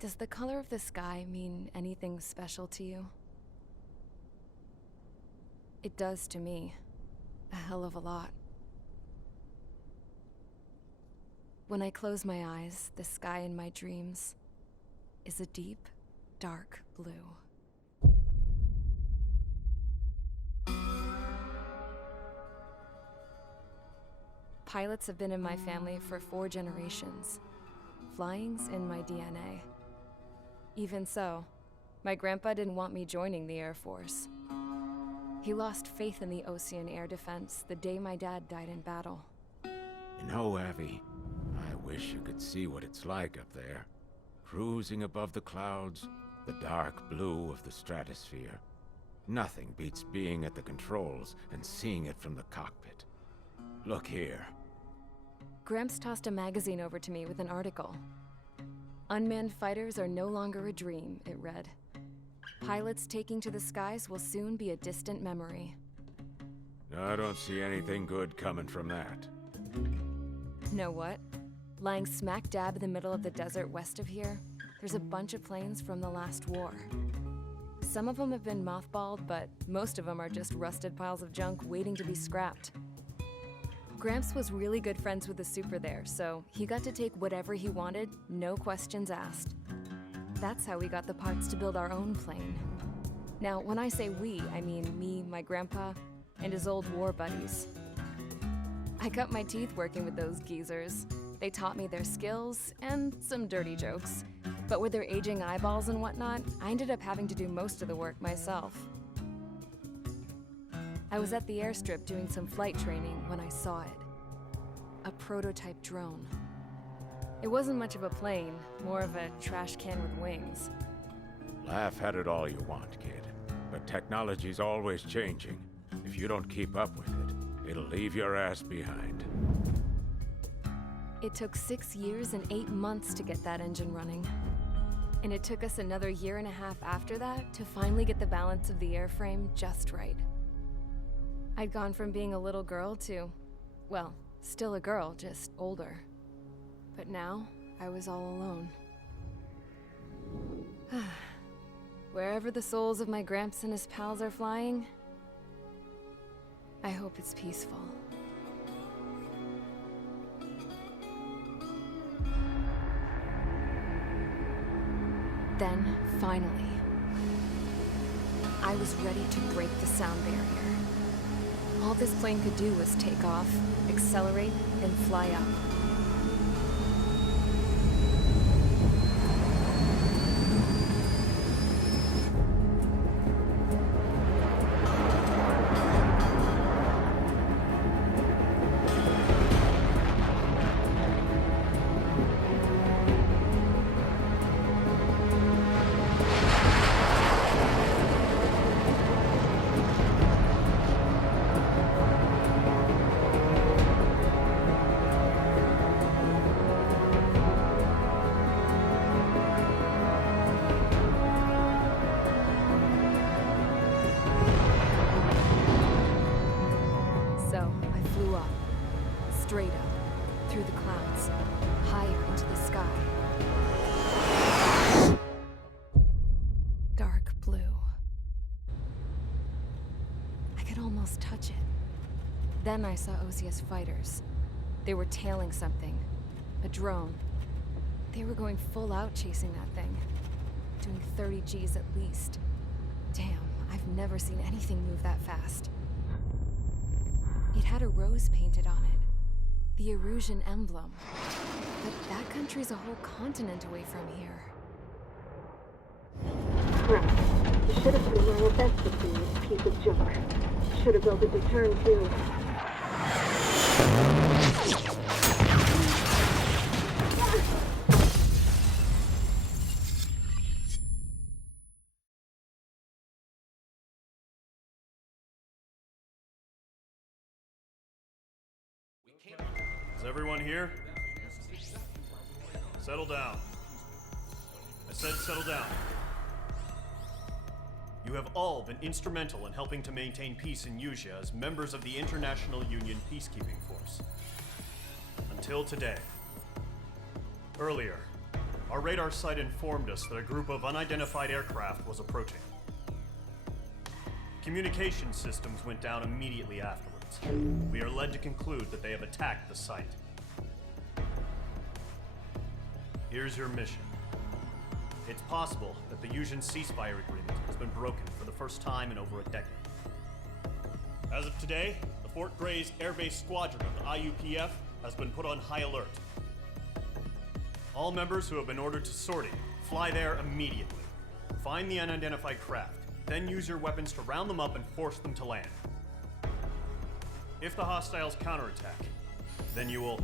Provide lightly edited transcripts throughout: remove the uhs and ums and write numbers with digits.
Does the color of the sky mean anything special to you? It does to me. A hell of a lot. When I close my eyes, the sky in my dreams is a deep, dark blue. Pilots have been in my family for 4 generations. Flying's in my DNA. Even so, my grandpa didn't want me joining the Air Force. He lost faith in the Ocean Air Defense the day my dad died in battle. You know, Abby, I wish you could see what it's like up there. Cruising above the clouds, the dark blue of the stratosphere. Nothing beats being at the controls and seeing it from the cockpit. Look here. Gramps tossed a magazine over to me with an article. Unmanned fighters are no longer a dream, it read. Pilots taking to the skies will soon be a distant memory. I don't see anything good coming from that. Know what? Lying smack dab in the middle of the desert west of here, there's a bunch of planes from the last war. Some of them have been mothballed, but most of them are just rusted piles of junk waiting to be scrapped. Gramps was really good friends with the super there, so he got to take whatever he wanted, no questions asked. That's how we got the parts to build our own plane. Now, when I say we, I mean me, my grandpa, and his old war buddies. I cut my teeth working with those geezers. They taught me their skills and some dirty jokes. But with their aging eyeballs and whatnot, I ended up having to do most of the work myself. I was at the airstrip doing some flight training when I saw it. A prototype drone. It wasn't much of a plane, more of a trash can with wings. Laugh at it all you want, kid. But technology's always changing. If you don't keep up with it, it'll leave your ass behind. It took 6 years and 8 months to get that engine running. And it took us another year and a half after that to finally get the balance of the airframe just right. I'd gone from being a little girl to, well, still a girl, just older. But now, I was all alone. Wherever the souls of my Gramps and his pals are flying, I hope it's peaceful. Then, finally, I was ready to break the sound barrier. All this plane could do was take off, accelerate, and fly up. Straight up, through the clouds, higher into the sky. Dark blue. I could almost touch it. Then I saw Osia's fighters. They were tailing something. A drone. They were going full out chasing that thing. Doing 30 Gs at least. Damn, I've never seen anything move that fast. It had a rose painted on it. The Erusian emblem. But that country's a whole continent away from here. Right. You should have been wearing a vest to see this piece of junk. Should have built a return too. Is everyone here? Settle down. I said settle down. You have all been instrumental in helping to maintain peace in Usea as members of the International Union Peacekeeping Force. Until today. Earlier, our radar site informed us that a group of unidentified aircraft was approaching. Communication systems went down immediately afterwards. We are led to conclude that they have attacked the site. Here's your mission. It's possible that the Usian ceasefire agreement has been broken for the first time in over a decade. As of today, the Fort Gray's Air Base Squadron of the IUPF has been put on high alert. All members who have been ordered to sortie, fly there immediately. Find the unidentified craft, then use your weapons to round them up and force them to land. If the hostiles counterattack, then you will...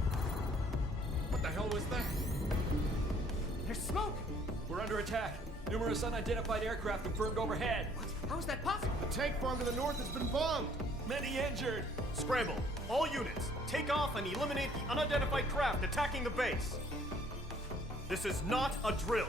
What the hell was that? There's smoke! We're under attack. Numerous unidentified aircraft confirmed overhead. What? How is that possible? tank farm to the north has been bombed. Many injured. Scramble. All units, take off and eliminate the unidentified craft attacking the base. This is not a drill.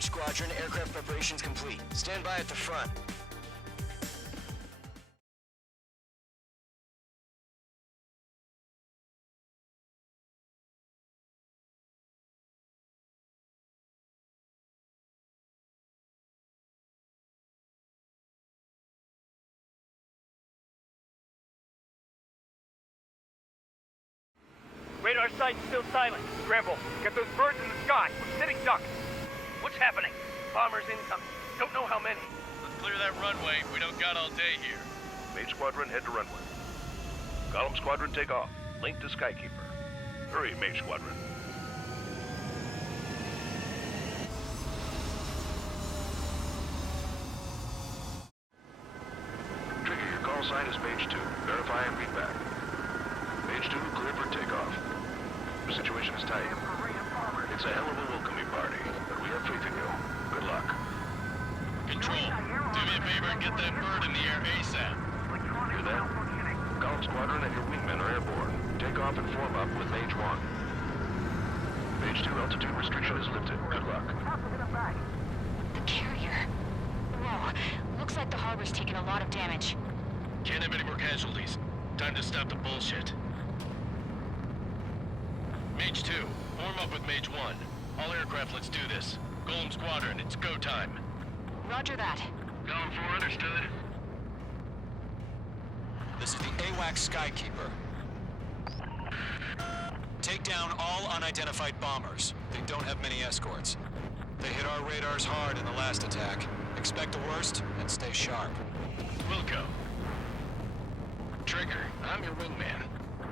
Squadron, aircraft preparations complete. Stand by at the front. Radar site's still silent. Scramble. Get those birds in the sky. We're sitting ducks. What's happening? Bombers incoming. Don't know how many. Let's clear that runway. We don't got all day here. Mage Squadron, head to runway. Column Squadron, take off. Link to Skykeeper. Hurry, Mage Squadron. Trigger, your call sign is Mage 2. Verify and read back. Mage 2, clear for takeoff. The situation is tight. It's a hell of a welcoming party, but we have faith in you. Good luck. Control, do me a favor and get that bird in the air ASAP. Hear that? Column Squadron and your wingmen are airborne. Take off and form up with Mage 1. Mage 2, altitude restriction is lifted. Good luck. The carrier. Whoa. Looks like the harbor's taken a lot of damage. Can't have any more casualties. Time to stop the bullshit. Mage 2, form up with Mage 1. All aircraft, let's do this. Golem Squadron, it's go time. Roger that. Golem 4, understood. This is the AWAC Skykeeper. Take down all unidentified bombers. They don't have many escorts. They hit our radars hard in the last attack. Expect the worst and stay sharp. Wilco. Trigger, I'm your wingman.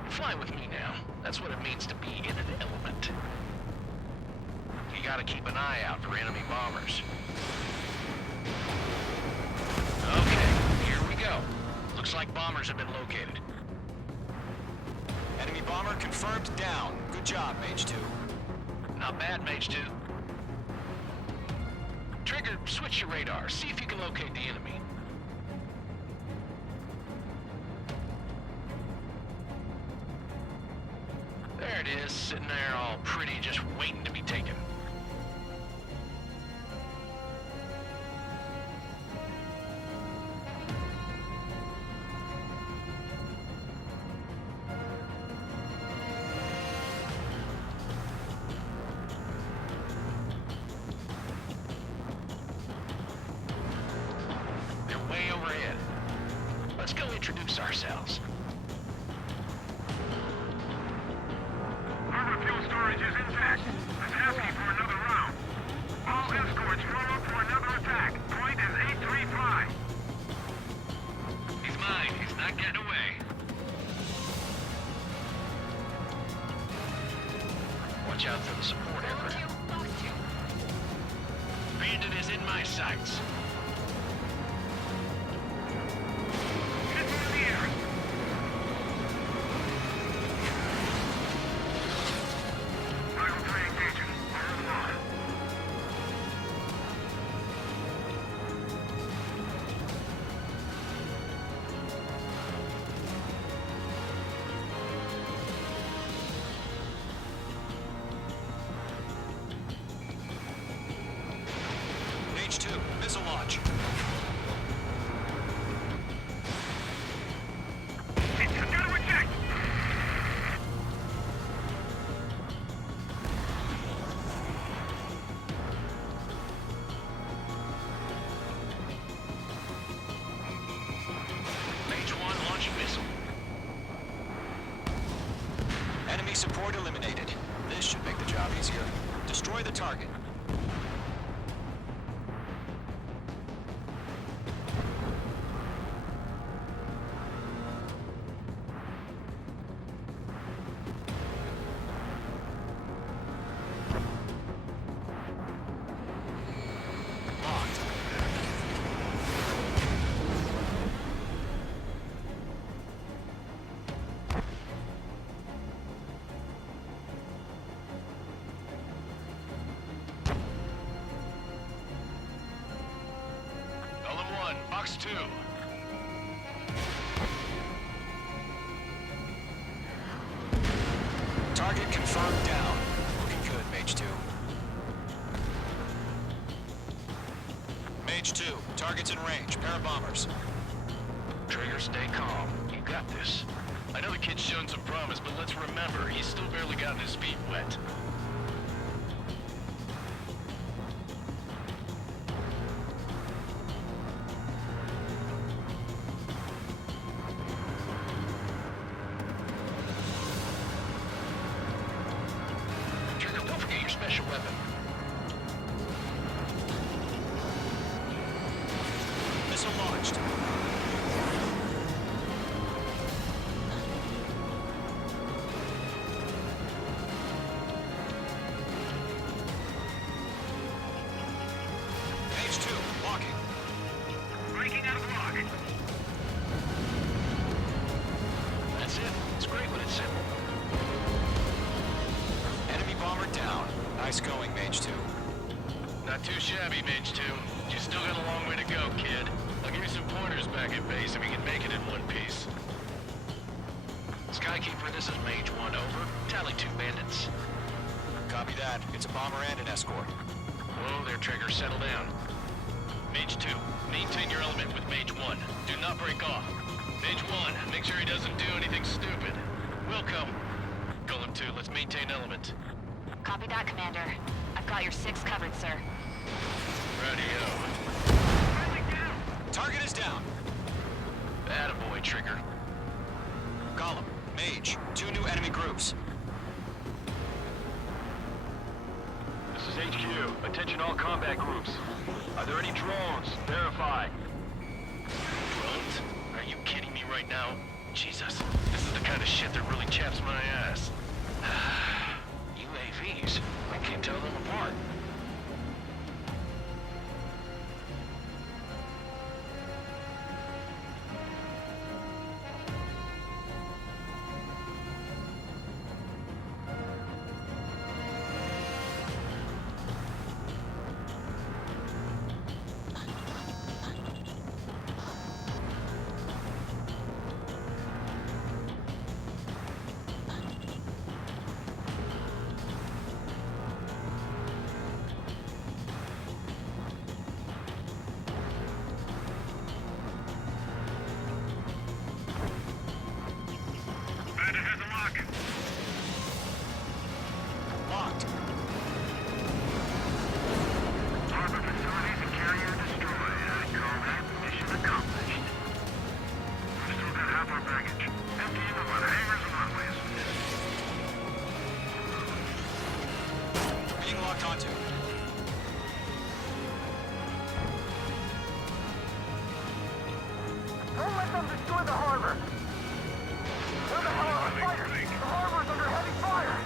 Fly with me now. That's what it means to be in an element. You gotta keep an eye out for enemy bombers. Okay, here we go. Looks like bombers have been located. Enemy bomber confirmed down. Good job, Mage 2. Not bad, Mage 2. Trigger, switch your radar. See if you can locate the enemy. There it is, sitting there all pretty, just waiting to be taken. They're way overhead. Let's go introduce ourselves. Harbor fuel storage is intact. It's asking for another round. All escorts form up for another attack. Point is 835. He's mine. He's not getting away. Watch out for the support aircraft. Bandit is in my sights. Hit him in the air. Rifle 3 engaging. Hold on. Enemy support eliminated. This should make the job easier. Destroy the target. Locked. LM1, box 2. Target confirmed down. Looking good, Mage 2. Mage 2, target's in range. Pair of bombers. Trigger, stay calm. You got this. I know the kid's shown some promise, but let's remember, he's still barely gotten his feet wet. Trigger, don't forget your special weapon. Missile launched. Mage 2, locking. Breaking out of lock. That's it. It's great when it's simple. Enemy bomber down. Nice going, Mage 2. Not too shabby, Mage 2. You still got a long way to go, kid. I'll give you some pointers back at base if you can make it in one piece. Skykeeper, this is Mage 1, over. Tally 2 bandits. Copy that. It's a bomber and an escort. Whoa there, Trigger. Settle down. Mage 2, maintain your element with Mage 1. Do not break off. Mage 1, make sure he doesn't do anything stupid. We'll come. Golem 2, let's maintain element. Copy that, Commander. I've got your 6 covered, sir. Radio. Target is down. Attaboy, Trigger. Column, Mage, 2 new enemy groups. This is HQ. Attention all combat groups. Are there any drones? Verify. Drones? Are you kidding me right now? Jesus, this is the kind of shit that really chaps my ass. UAVs? I can't tell them apart. Locked. Harbor facilities and carrier destroyed. Call that mission accomplished. We've still got half our baggage. Emptying them on hangars and runways. Being locked onto. Don't let them destroy the harbor! Where the hell are our fighters? The harbor's under heavy fire!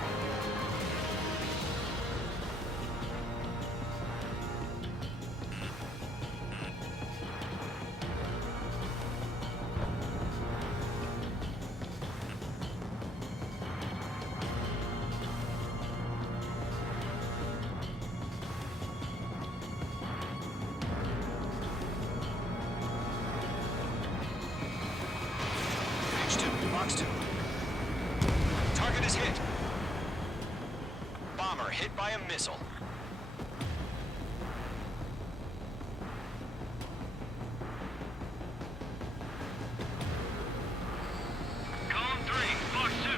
Mage 2, box 2. Target is hit. Bomber hit by a missile. Column 3, box 2.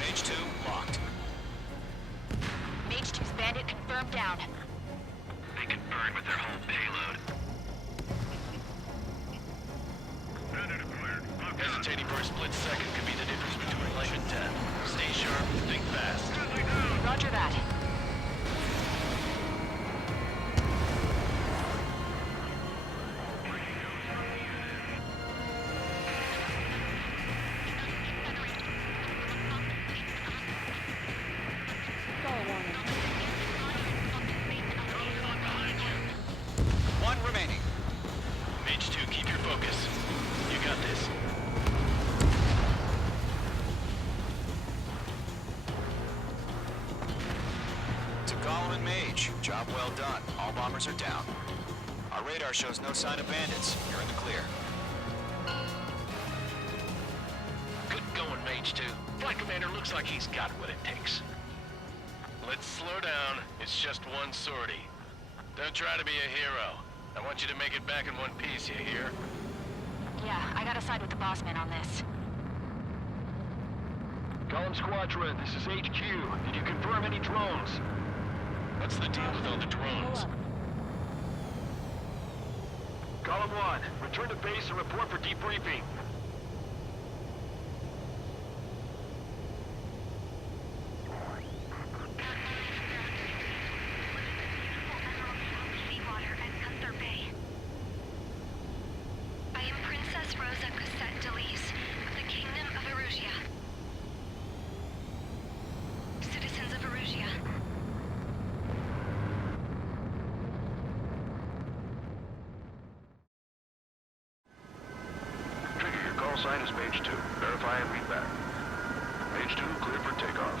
Mage 2, locked. Mage 2's bandit confirmed down. They can burn with their whole payload. hesitating for a split second could be the difference between life and death. Stay sharp, think fast. Roger that. One remaining. Mage 2, keep your focus. You got this. To Gollum and Mage, job well done. All bombers are down. Our radar shows no sign of bandits. You're in the clear. Good going, Mage 2. Flight Commander looks like he's got what it takes. Let's slow down. It's just one sortie. Don't try to be a hero. I want you to make it back in one piece, you hear? Yeah, I gotta side with the boss man on this. Column Squadron, this is HQ. Did you confirm any drones? What's the deal with all the drones? Column 1, return to base and report for debriefing. Seawater at Gunther Bay. I am Princess Rosa Cosette Delise of the Kingdom of Erusia. Citizens of Erusia. Trigger, your call sign is Mage 2. Verify and read back. Mage 2, clear for takeoff.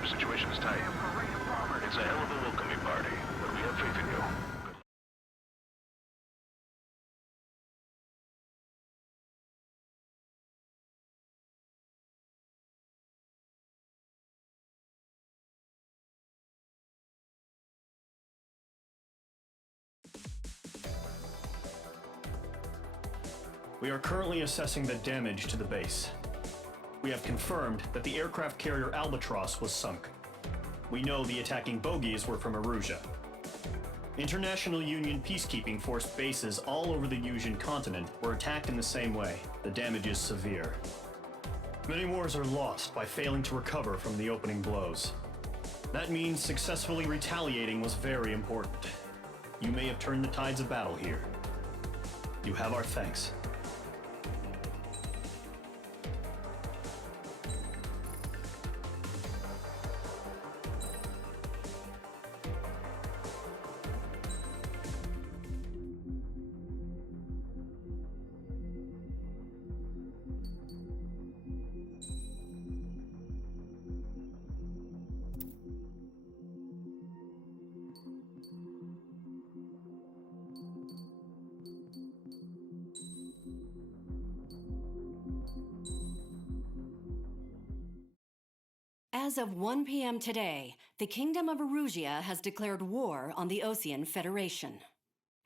Your situation is tight. It's a hell of a welcoming party, but we have faith in you. We are currently assessing the damage to the base. We have confirmed that the aircraft carrier Albatross was sunk. We know the attacking bogies were from Erusia. International Union peacekeeping force bases all over the Usian continent were attacked in the same way. The damage is severe. Many wars are lost by failing to recover from the opening blows. That means successfully retaliating was very important. You may have turned the tides of battle here. You have our thanks. As of 1 p.m. today, the Kingdom of Erusia has declared war on the Osean Federation.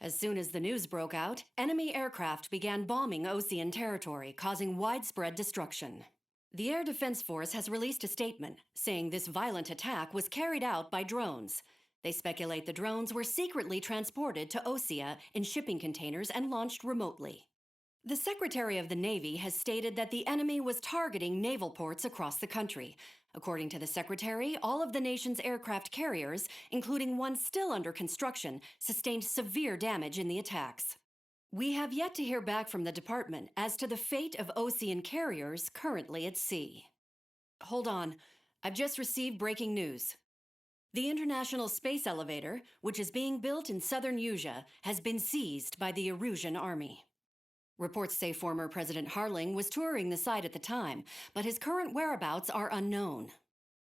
As soon as the news broke out, enemy aircraft began bombing Osean territory, causing widespread destruction. The Air Defense Force has released a statement saying this violent attack was carried out by drones. They speculate the drones were secretly transported to Osea in shipping containers and launched remotely. The Secretary of the Navy has stated that the enemy was targeting naval ports across the country. According to the Secretary, all of the nation's aircraft carriers, including one still under construction, sustained severe damage in the attacks. We have yet to hear back from the department as to the fate of Osean carriers currently at sea. Hold on, I've just received breaking news. The International Space Elevator, which is being built in southern Usia, has been seized by the Erusian army. Reports say former President Harling was touring the site at the time, but his current whereabouts are unknown.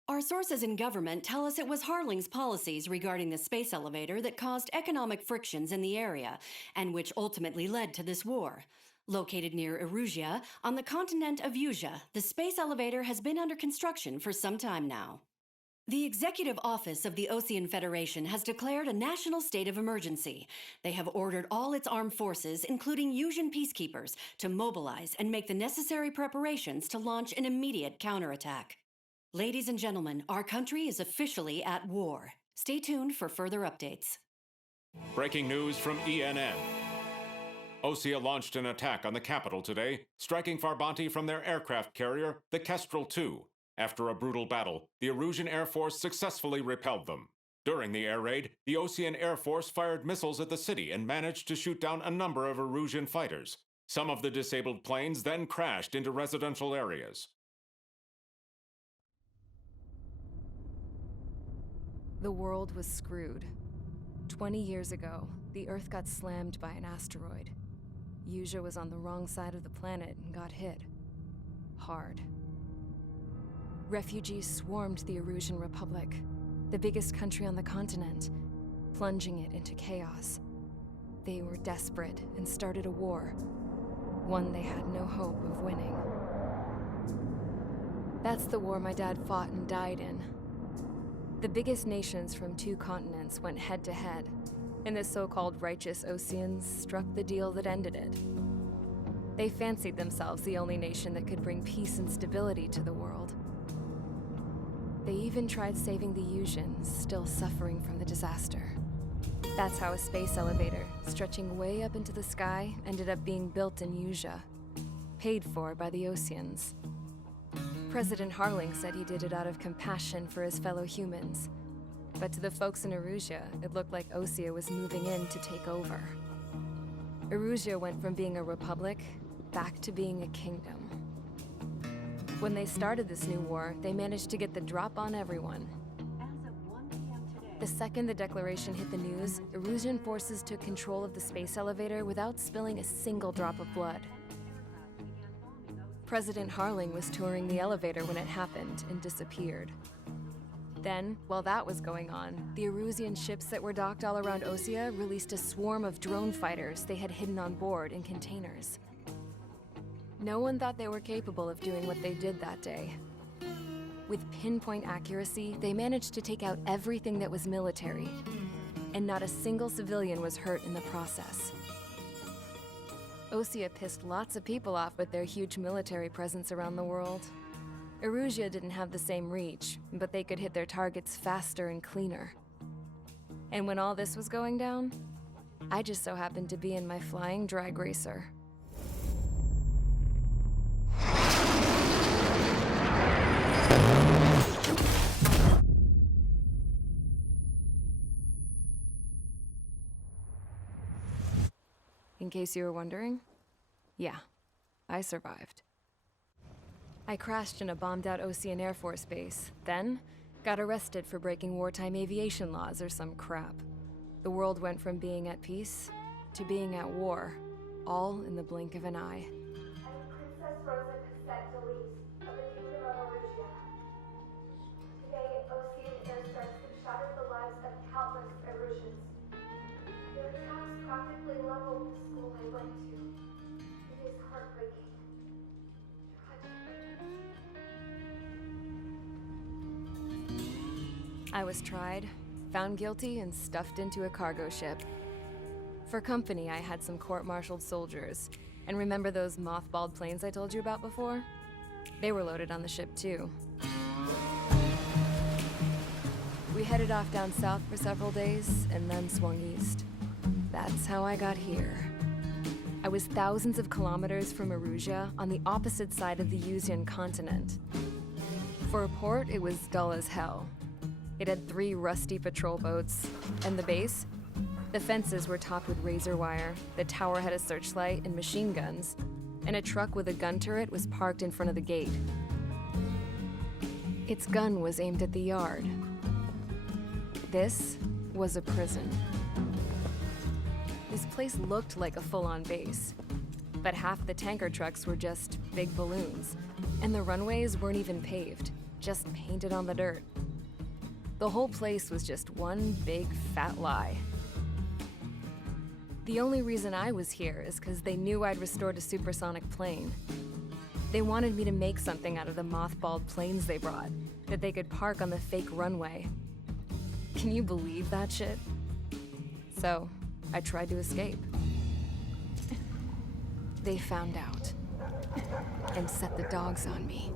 Our sources in government tell us it was Harling's policies regarding the space elevator that caused economic frictions in the area, and which ultimately led to this war. Located near Erusia, on the continent of Usia, the space elevator has been under construction for some time now. The Executive Office of the Osean Federation has declared a national state of emergency. They have ordered all its armed forces, including Usian peacekeepers, to mobilize and make the necessary preparations to launch an immediate counterattack. Ladies and gentlemen, our country is officially at war. Stay tuned for further updates. Breaking news from ENN. Osea launched an attack on the capital today, striking Farbanti from their aircraft carrier, the Kestrel II. After a brutal battle, the Erusian Air Force successfully repelled them. During the air raid, the Osean Air Force fired missiles at the city and managed to shoot down a number of Erusian fighters. Some of the disabled planes then crashed into residential areas. The world was screwed. 20 years ago, the Earth got slammed by an asteroid. Usha was on the wrong side of the planet and got hit. Hard. Refugees swarmed the Erusian Republic, the biggest country on the continent, plunging it into chaos. They were desperate and started a war, one they had no hope of winning. That's the war my dad fought and died in. The biggest nations from 2 continents went head-to-head, and the so-called righteous Oseans struck the deal that ended it. They fancied themselves the only nation that could bring peace and stability to the world. They even tried saving the Usians, still suffering from the disaster. That's how a space elevator, stretching way up into the sky, ended up being built in Usha, paid for by the Oseans. President Harling said he did it out of compassion for his fellow humans. But to the folks in Erusia, it looked like Osea was moving in to take over. Erusia went from being a republic back to being a kingdom. When they started this new war, they managed to get the drop on everyone. The second the declaration hit the news, Erusian forces took control of the space elevator without spilling a single drop of blood. President Harling was touring the elevator when it happened and disappeared. Then, while that was going on, the Erusian ships that were docked all around Osea released a swarm of drone fighters they had hidden on board in containers. No one thought they were capable of doing what they did that day. With pinpoint accuracy, they managed to take out everything that was military, and not a single civilian was hurt in the process. Osea pissed lots of people off with their huge military presence around the world. Erusia didn't have the same reach, but they could hit their targets faster and cleaner. And when all this was going down, I just so happened to be in my flying drag racer. In case you were wondering, yeah, I survived. I crashed in a bombed-out Osean Air Force base, then got arrested for breaking wartime aviation laws or some crap. The world went from being at peace to being at war, all in the blink of an eye. I'm Princess Rosa Cassette Delise of the Kingdom of Erusia. Today, Osean airstrikes have shattered the lives of countless Erusians. Their attacks practically leveled the school I went to. It is heartbreaking. I was tried, found guilty, and stuffed into a cargo ship. For company, I had some court-martialed soldiers. And remember those mothballed planes I told you about before? They were loaded on the ship too. We headed off down south for several days, and then swung east. That's how I got here. I was thousands of kilometers from Erusia, on the opposite side of the Usian continent. For a port, it was dull as hell. It had 3 rusty patrol boats, and the base? The fences were topped with razor wire, the tower had a searchlight and machine guns, and a truck with a gun turret was parked in front of the gate. Its gun was aimed at the yard. This was a prison. This place looked like a full-on base, but half the tanker trucks were just big balloons, and the runways weren't even paved, just painted on the dirt. The whole place was just one big fat lie. The only reason I was here is because they knew I'd restored a supersonic plane. They wanted me to make something out of the mothballed planes they brought, that they could park on the fake runway. Can you believe that shit? So, I tried to escape. They found out, and set the dogs on me.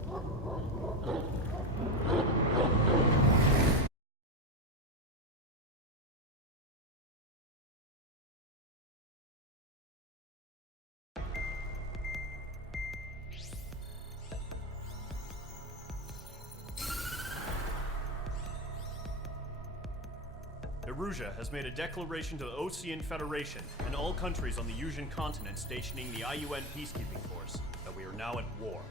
Erusia has made a declaration to the Ocean Federation and all countries on the Yusian continent stationing the IUN peacekeeping force that we are now at war.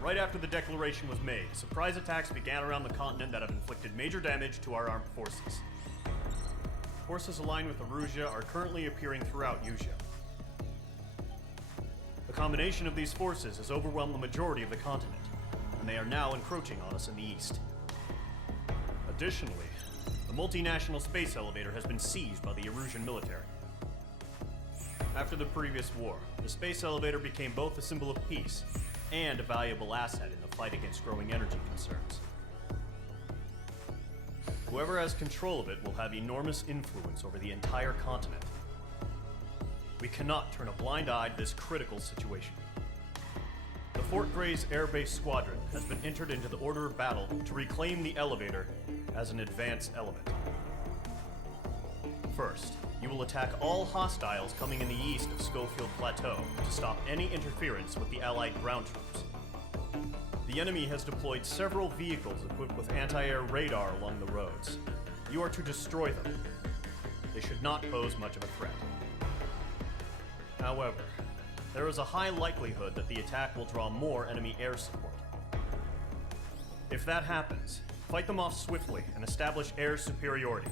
Right after the declaration was made, surprise attacks began around the continent that have inflicted major damage to our armed forces. Forces aligned with Erusia are currently appearing throughout Yusia. The combination of these forces has overwhelmed the majority of the continent, and they are now encroaching on us in the east. Additionally, the multinational space elevator has been seized by the Erusian military. After the previous war, the space elevator became both a symbol of peace and a valuable asset in the fight against growing energy concerns. Whoever has control of it will have enormous influence over the entire continent. We cannot turn a blind eye to this critical situation. The Fort Gray's Air Base Squadron has been entered into the order of battle to reclaim the elevator as an advance element. First, you will attack all hostiles coming in the east of Schofield Plateau to stop any interference with the Allied ground troops. The enemy has deployed several vehicles equipped with anti-air radar along the roads. You are to destroy them. They should not pose much of a threat. However, there is a high likelihood that the attack will draw more enemy air support. If that happens, fight them off swiftly and establish air superiority.